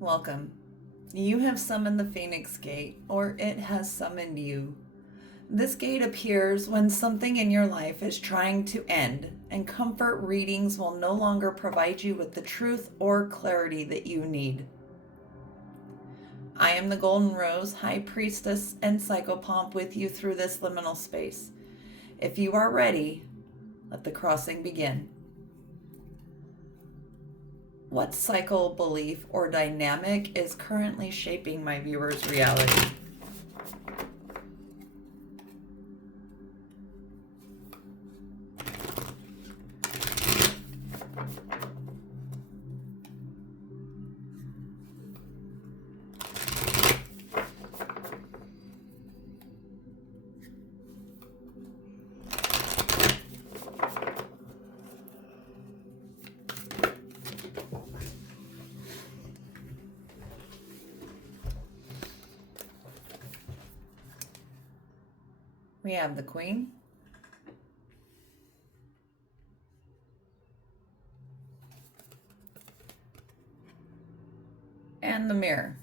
Welcome. You have summoned the Phoenix Gate, or it has summoned you. This gate appears when something in your life is trying to end, and comfort readings will no longer provide you with the truth or clarity that you need. I am the Golden Rose, High Priestess, and Psychopomp with you through this liminal space. If you are ready, let the crossing begin. What cycle, belief, or dynamic is currently shaping my viewer's reality? We have the Queen, and the Mirror.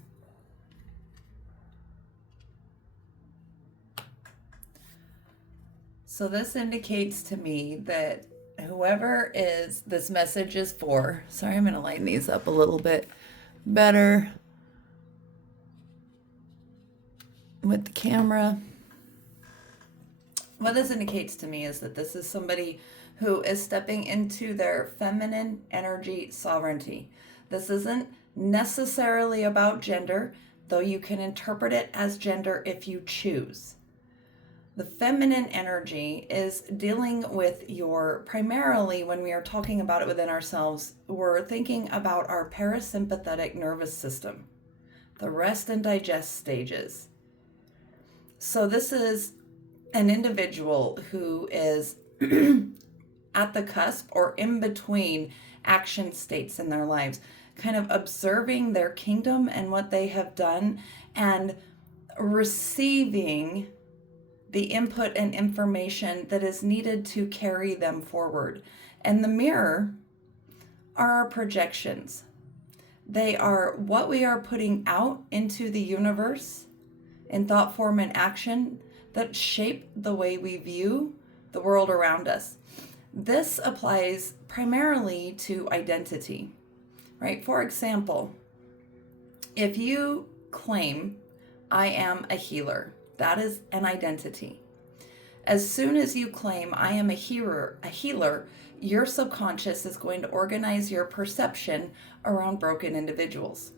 So this indicates to me that whoever is this message is for, sorry, I'm going to line these up a little bit better with the camera. What this indicates to me is that this is somebody who is stepping into their feminine energy sovereignty. This isn't necessarily about gender, though you can interpret it as gender if you choose. The feminine energy is dealing with primarily when we are talking about it within ourselves, we're thinking about our parasympathetic nervous system, the rest and digest stages. So this is an individual who is at the cusp or in between action states in their lives, kind of observing their kingdom and what they have done and receiving the input and information that is needed to carry them forward. And the mirror are our projections. They are what we are putting out into the universe in thought, form, and action that shape the way we view the world around us. This applies primarily to identity, right? For example, if you claim, I am a healer, that is an identity. As soon as you claim, I am a healer, your subconscious is going to organize your perception around broken individuals.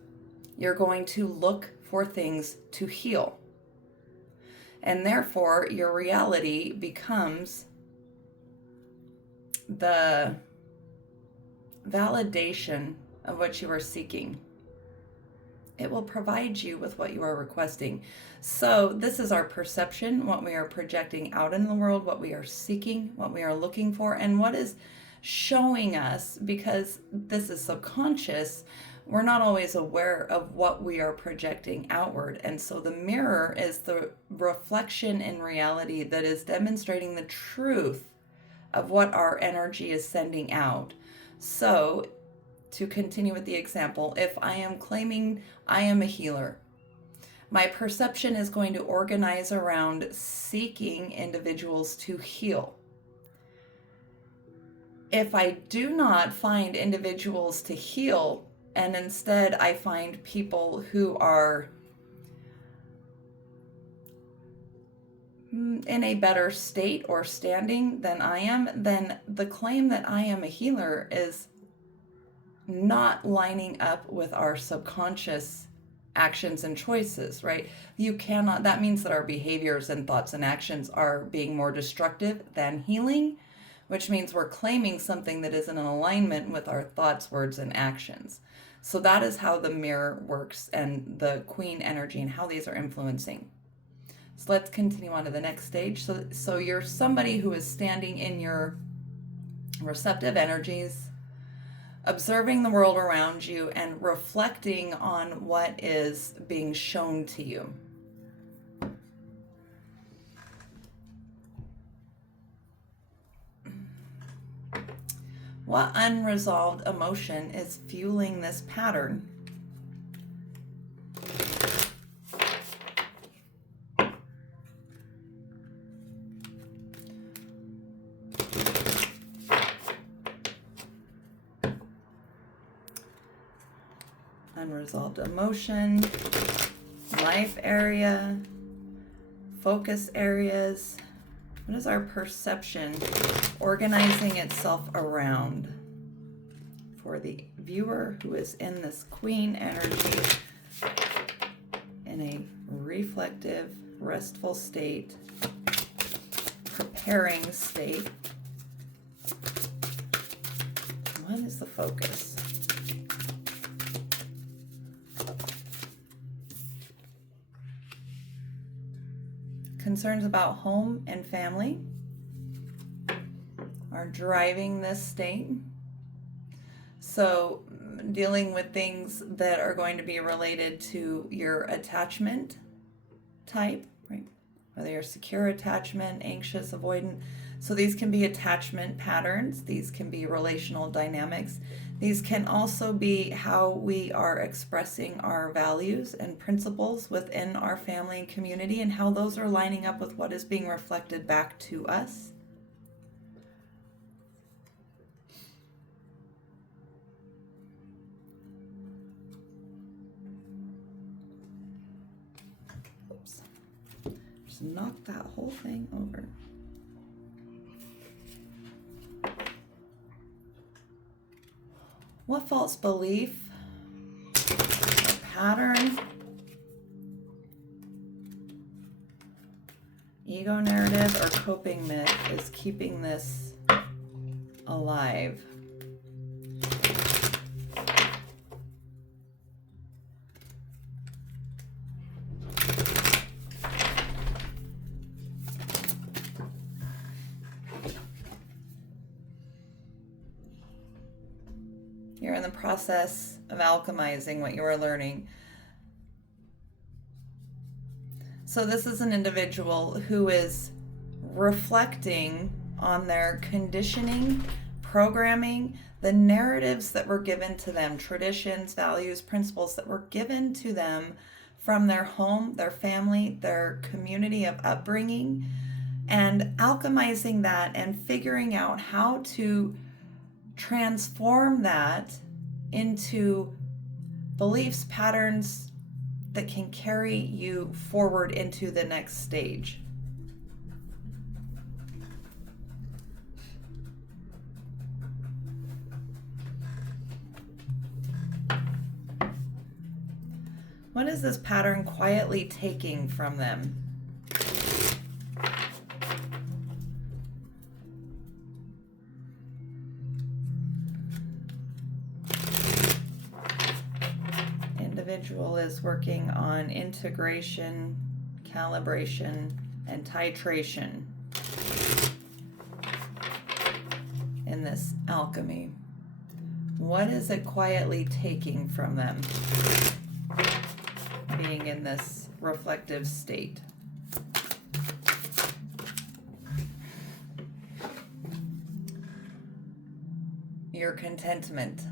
You're going to look for things to heal. And therefore, your reality becomes the validation of what you are seeking. It will provide you with what you are requesting. So this is our perception, what we are projecting out in the world, what we are seeking, what we are looking for, and what is showing us, because this is subconscious, we're not always aware of what we are projecting outward. And so the mirror is the reflection in reality that is demonstrating the truth of what our energy is sending out. So to continue with the example, if I am claiming I am a healer, my perception is going to organize around seeking individuals to heal. If I do not find individuals to heal, and instead I find people who are in a better state or standing than I am, then the claim that I am a healer is not lining up with our subconscious actions and choices, right? That means that our behaviors and thoughts and actions are being more destructive than healing, which means we're claiming something that isn't in alignment with our thoughts, words, and actions. So that is how the mirror works and the Queen energy and how these are influencing. So let's continue on to the next stage. So you're somebody who is standing in your receptive energies, observing the world around you and reflecting on what is being shown to you. What unresolved emotion is fueling this pattern? unresolved emotion, life area, focus areas. What is our perception organizing itself around? For the viewer who is in this queen energy, in a reflective, restful state, preparing state, what is the focus? Concerns about home and family are driving this state. So dealing with things that are going to be related to your attachment type, right? Whether you're secure attachment, anxious, avoidant. So these can be attachment patterns. These can be relational dynamics. These can also be how we are expressing our values and principles within our family and community, and how those are lining up with what is being reflected back to us. Oops. Just knock that whole thing over. What false belief or pattern, ego narrative, or coping myth is keeping this alive? You're in the process of alchemizing what you are learning. So this is an individual who is reflecting on their conditioning, programming, the narratives that were given to them, traditions, values, principles that were given to them from their home, their family, their community of upbringing, and alchemizing that and figuring out how to transform that into beliefs, patterns that can carry you forward into the next stage. What is this pattern quietly taking from them? Individual is working on integration, calibration, and titration in this alchemy. What is it quietly taking from them being in this reflective state? Your contentment.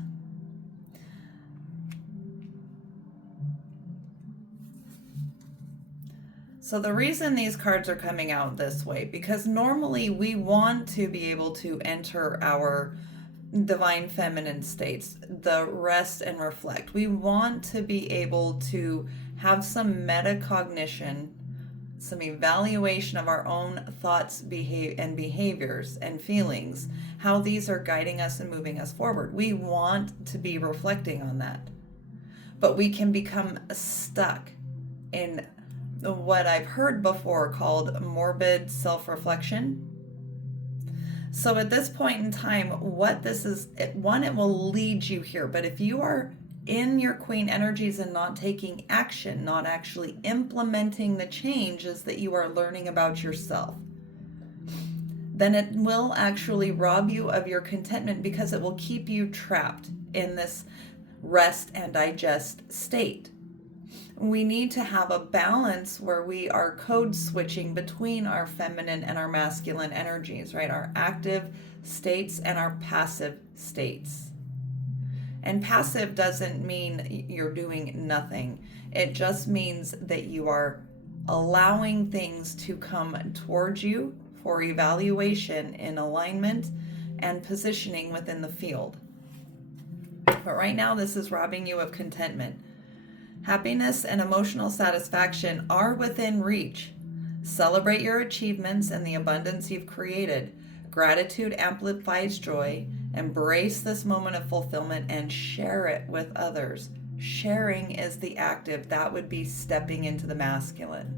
So the reason these cards are coming out this way, because normally we want to be able to enter our divine feminine states, the rest and reflect. We want to be able to have some metacognition, some evaluation of our own thoughts, behaviors and feelings, how these are guiding us and moving us forward. We want to be reflecting on that. But we can become stuck in what I've heard before called morbid self-reflection. So at this point in time, what this is, one, it will lead you here. But if you are in your queen energies and not taking action, not actually implementing the changes that you are learning about yourself, then it will actually rob you of your contentment, because it will keep you trapped in this rest and digest state. We need to have a balance where we are code switching between our feminine and our masculine energies, right? Our active states and our passive states. And passive doesn't mean you're doing nothing. It just means that you are allowing things to come towards you for evaluation in alignment and positioning within the field. But right now, this is robbing you of contentment. Happiness and emotional satisfaction are within reach. Celebrate your achievements and the abundance you've created. Gratitude amplifies joy. Embrace this moment of fulfillment and share it with others. Sharing is the active. That would be stepping into the masculine.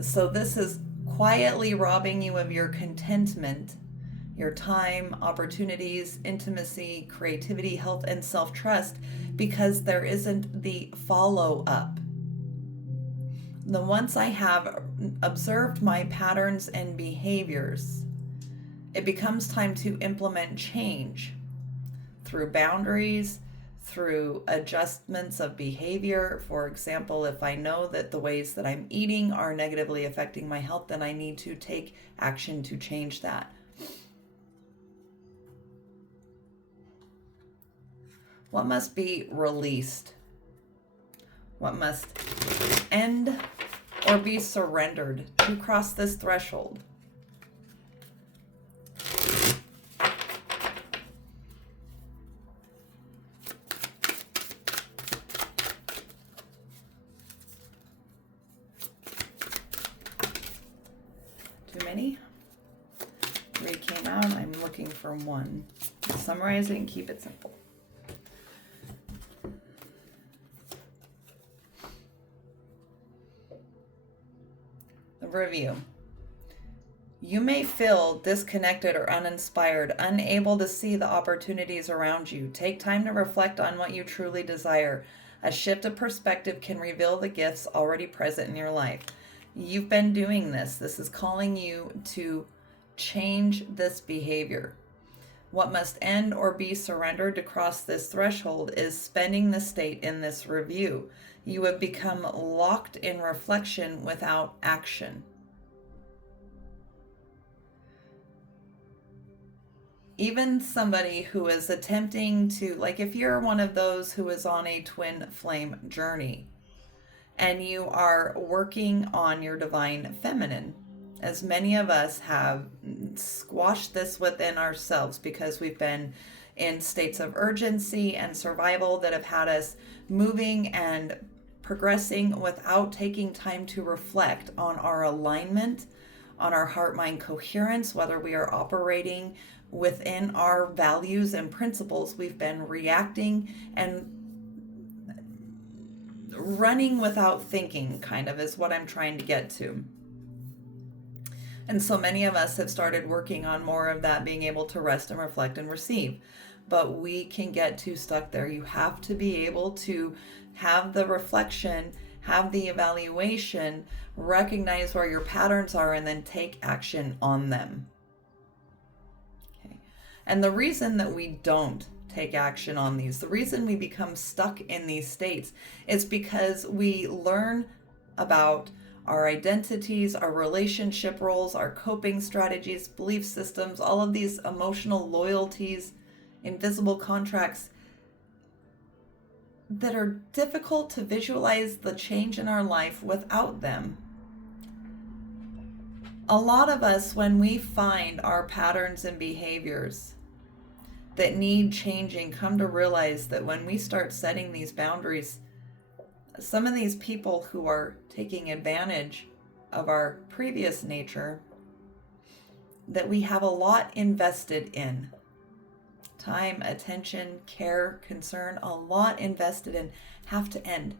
So this is quietly robbing you of your contentment, your time, opportunities, intimacy, creativity, health, and self-trust, because there isn't the follow-up. Once I have observed my patterns and behaviors, it becomes time to implement change through boundaries, through adjustments of behavior. For example, if I know that the ways that I'm eating are negatively affecting my health, then I need to take action to change that. What must be released? What must end or be surrendered to cross this threshold? Too many? 3 came out. I'm looking for 1. Summarize it and keep it simple. The review. You may feel disconnected or uninspired, unable to see the opportunities around you. Take time to reflect on what you truly desire. A shift of perspective can reveal the gifts already present in your life. You've been doing this. This is calling you to change this behavior. What must end or be surrendered to cross this threshold is spending the state in this review. You have become locked in reflection without action. Even somebody who is attempting to, like if you're one of those who is on a twin flame journey and you are working on your divine feminine, as many of us have squashed this within ourselves because we've been in states of urgency and survival that have had us moving and progressing without taking time to reflect on our alignment, on our heart-mind coherence, whether we are operating within our values and principles. We've been reacting and running without thinking, kind of, is what I'm trying to get to. And so many of us have started working on more of that, being able to rest and reflect and receive. But we can get too stuck there. You have to be able to have the reflection, have the evaluation, recognize where your patterns are, and then take action on them. Okay. And the reason that we don't take action on these, the reason we become stuck in these states, is because we learn about our identities, our relationship roles, our coping strategies, belief systems, all of these emotional loyalties, invisible contracts that are difficult to visualize the change in our life without them. A lot of us, when we find our patterns and behaviors that need changing, come to realize that when we start setting these boundaries, some of these people who are taking advantage of our previous nature that we have a lot invested in, time, attention, care, concern, a lot invested in, have to end.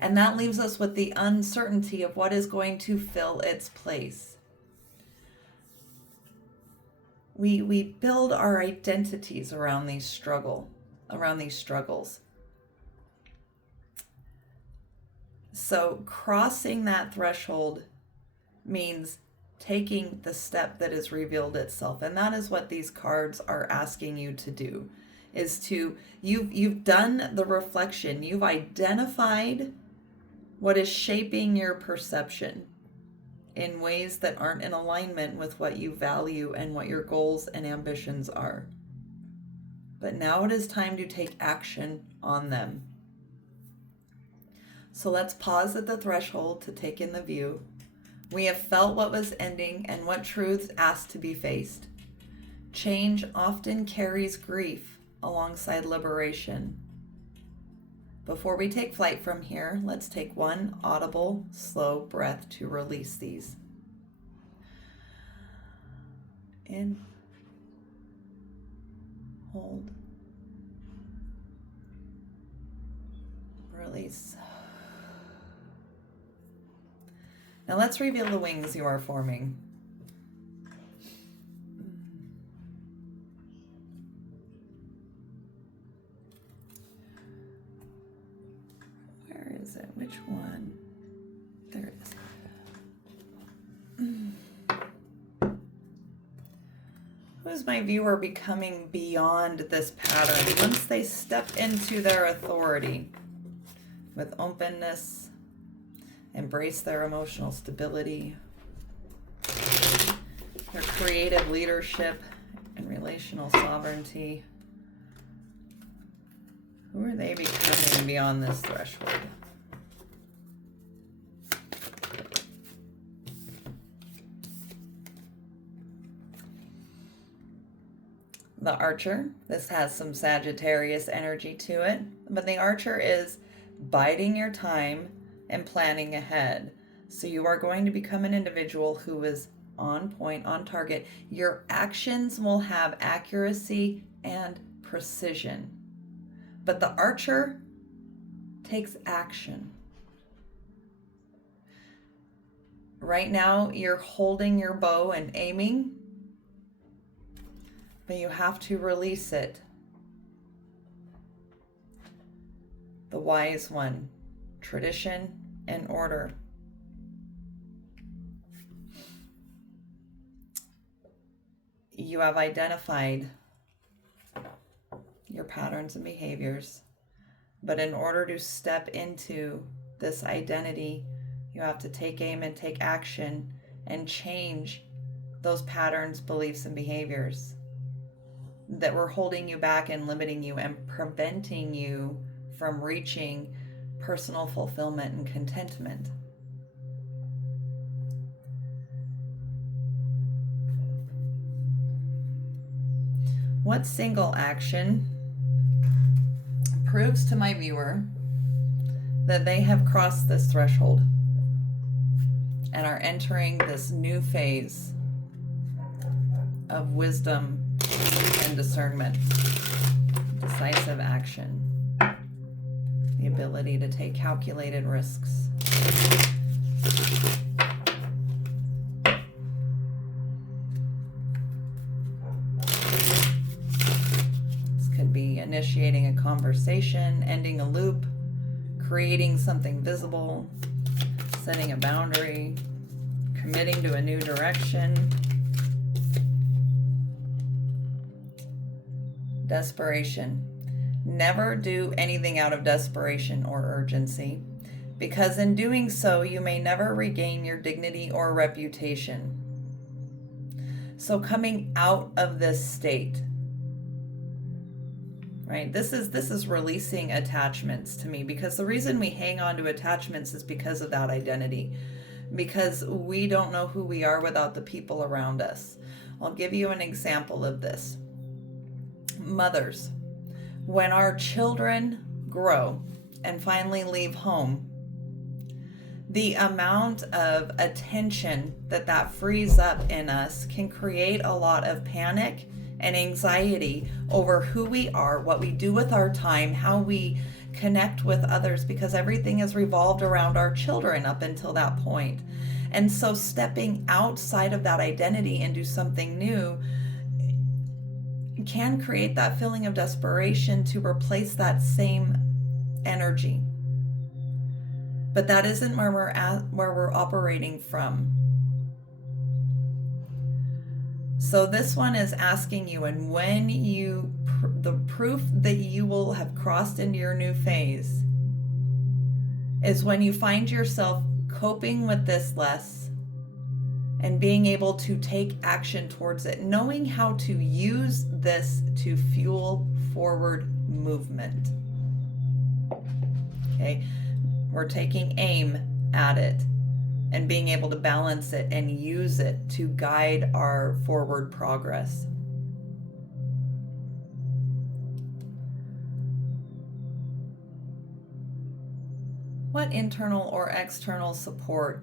And that leaves us with the uncertainty of what is going to fill its place. We build our identities around these struggles. So crossing that threshold means taking the step that has revealed itself. And that is what these cards are asking you to do, is to, you've done the reflection. You've identified what is shaping your perception in ways that aren't in alignment with what you value and what your goals and ambitions are. But now it is time to take action on them. So let's pause at the threshold to take in the view. We have felt what was ending and what truths asked to be faced. Change often carries grief alongside liberation. Before we take flight from here, let's take one audible, slow breath to release these. In, hold, release. Now let's reveal the wings you are forming. Where is it? Which one? There it is. Who is my viewer becoming beyond this pattern once they step into their authority with openness, embrace their emotional stability, their creative leadership, and relational sovereignty? Who are they becoming beyond this threshold? The Archer, this has some Sagittarius energy to it, but the Archer is biding your time and planning ahead. So you are going to become an individual who is on point, on target. Your actions will have accuracy and precision. But the Archer takes action. Right now, you're holding your bow and aiming, but you have to release it. The Wise One, tradition and order. You have identified your patterns and behaviors, but in order to step into this identity, you have to take aim and take action and change those patterns, beliefs, and behaviors that were holding you back and limiting you and preventing you from reaching personal fulfillment and contentment. What single action proves to my viewer that they have crossed this threshold and are entering this new phase of wisdom and discernment, decisive action, the ability to take calculated risks? This could be initiating a conversation, ending a loop, creating something visible, setting a boundary, committing to a new direction. Desperation. Never do anything out of desperation or urgency, because in doing so, you may never regain your dignity or reputation. So coming out of this state, right? This is releasing attachments to me, because the reason we hang on to attachments is because of that identity, because we don't know who we are without the people around us. I'll give you an example of this. Mothers, when our children grow and finally leave home, the amount of attention that frees up in us can create a lot of panic and anxiety over who we are, what we do with our time, how we connect with others, because everything is revolved around our children up until that point. And so stepping outside of that identity into something new can create that feeling of desperation to replace that same energy. But that isn't where we're operating from. So this one is asking you, and when the proof that you will have crossed into your new phase is when you find yourself coping with this less and being able to take action towards it, knowing how to use this to fuel forward movement. Okay, we're taking aim at it and being able to balance it and use it to guide our forward progress. What internal or external support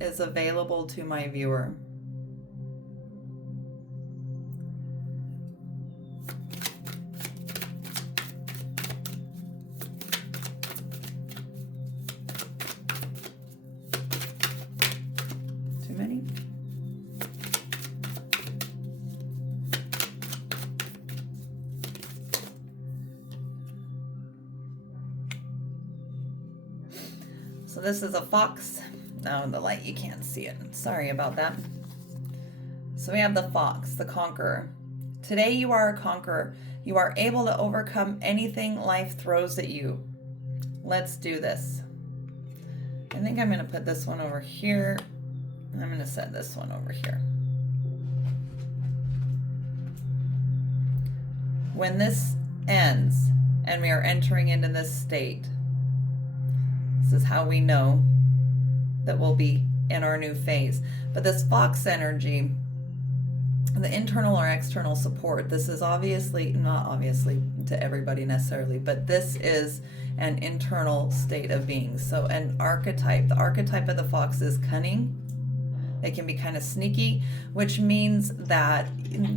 is available to my viewer? Too many? So this is a fox. No, the light, you can't see it. Sorry about that. So we have the fox, the conqueror. Today you are a conqueror. You are able to overcome anything life throws at you. Let's do this. I think I'm going to put this one over here. I'm going to set this one over here. When this ends and we are entering into this state, this is how we know that we'll be in our new phase. But this fox energy, the internal or external support, this is obviously, not obviously to everybody necessarily, but this is an internal state of being. So an archetype, the archetype of the fox is cunning. They can be kind of sneaky, which means that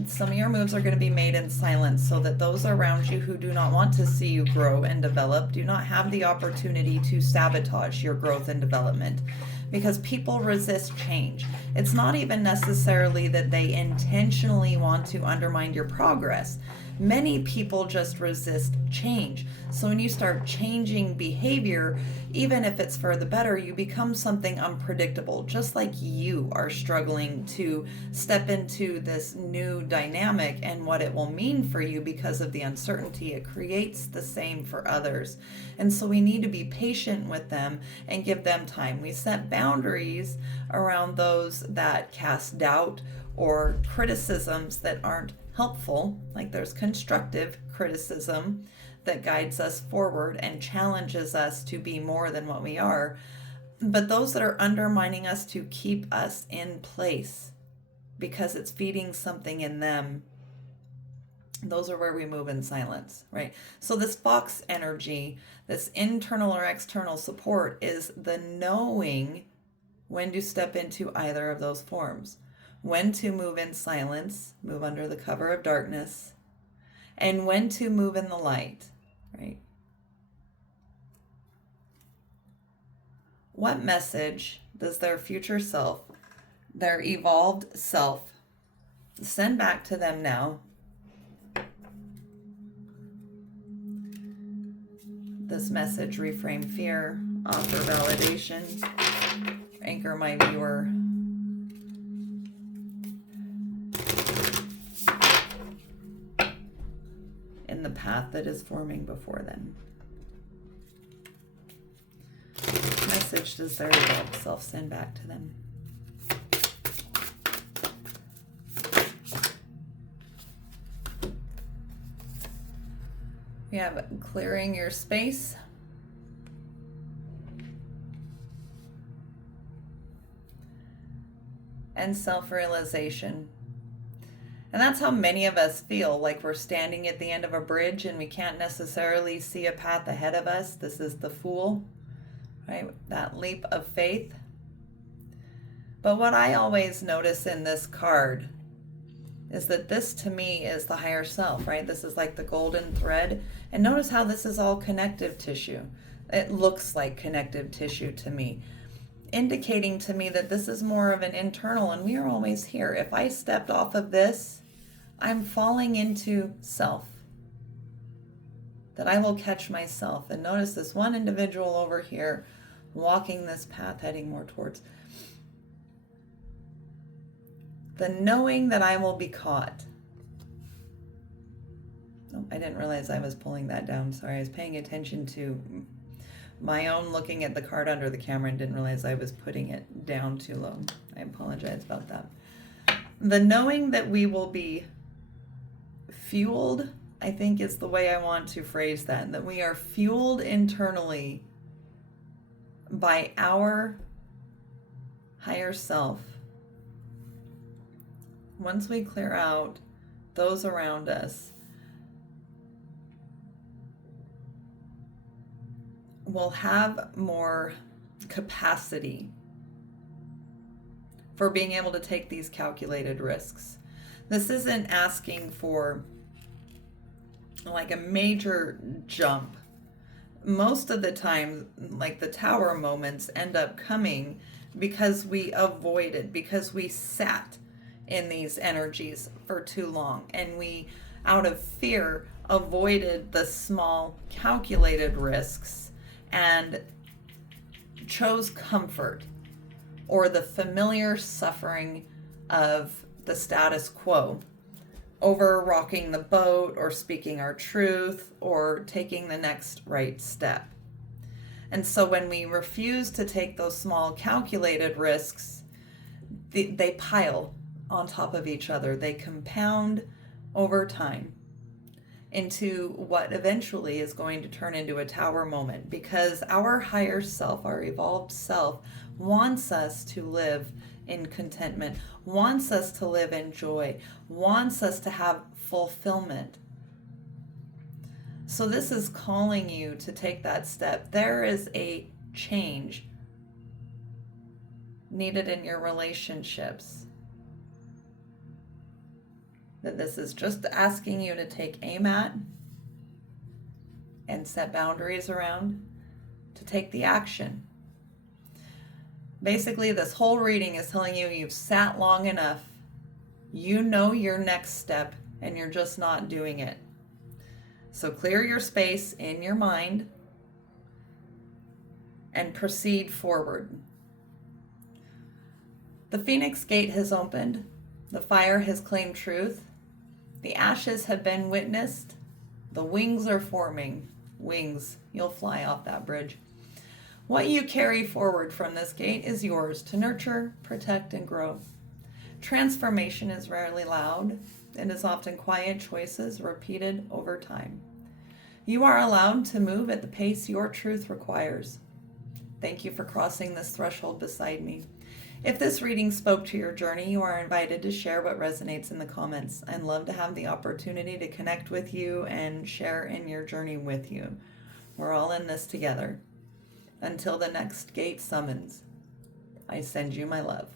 some of your moves are going to be made in silence so that those around you who do not want to see you grow and develop do not have the opportunity to sabotage your growth and development, because people resist change. It's not even necessarily that they intentionally want to undermine your progress. Many people just resist change. So when you start changing behavior, even if it's for the better, you become something unpredictable, just like you are struggling to step into this new dynamic and what it will mean for you because of the uncertainty it creates. The same for others. And so we need to be patient with them and give them time. We set boundaries around those that cast doubt or criticisms that aren't helpful. Like there's constructive criticism that guides us forward and challenges us to be more than what we are. But those that are undermining us to keep us in place because it's feeding something in them, those are where we move in silence, right? So this fox energy, this internal or external support, is the knowing when to step into either of those forms. When to move in silence, move under the cover of darkness, and when to move in the light, right? What message does their future self, their evolved self, send back to them now? This message: reframe fear, offer validation, anchor my viewer. In the path that is forming before them. What message does their evolved self send back to them? We have clearing your space. And self-realization. And that's how many of us feel, like we're standing at the end of a bridge and we can't necessarily see a path ahead of us. This is the Fool, right? That leap of faith. But what I always notice in this card is that this to me is the higher self, right? This is like the golden thread. And notice how this is all connective tissue. It looks like connective tissue to me, indicating to me that this is more of an internal, and we are always here. If I stepped off of this, I'm falling into self, that I will catch myself. And notice this one individual over here walking this path, heading more towards the knowing that I will be caught. Oh, I didn't realize I was pulling that down. Sorry, I was paying attention to my own looking at the card under the camera and didn't realize I was putting it down too low. I apologize about that. The knowing that we will be fueled, I think is the way I want to phrase that we are fueled internally by our higher self. Once we clear out those around us, will have more capacity for being able to take these calculated risks. This isn't asking for like a major jump. Most of the time, like the tower moments end up coming because we avoided, because we sat in these energies for too long, and we, out of fear, avoided the small calculated risks and chose comfort or the familiar suffering of the status quo over rocking the boat or speaking our truth or taking the next right step. And so when we refuse to take those small calculated risks, they pile on top of each other. They compound over time into what eventually is going to turn into a tower moment, because our higher self, our evolved self, wants us to live in contentment, wants us to live in joy, wants us to have fulfillment. So this is calling you to take that step. There is a change needed in your relationships that this is just asking you to take aim at and set boundaries around, to take the action. Basically, this whole reading is telling you you've sat long enough. You know your next step, and you're just not doing it. So clear your space in your mind and proceed forward. The Phoenix Gate has opened. The fire has claimed truth. The ashes have been witnessed. The wings are forming. Wings. You'll fly off that bridge. What you carry forward from this gate is yours to nurture, protect, and grow. Transformation is rarely loud. It is often quiet choices repeated over time. You are allowed to move at the pace your truth requires. Thank you for crossing this threshold beside me. If this reading spoke to your journey, you are invited to share what resonates in the comments. I'd love to have the opportunity to connect with you and share in your journey with you. We're all in this together. Until the next gate summons, I send you my love.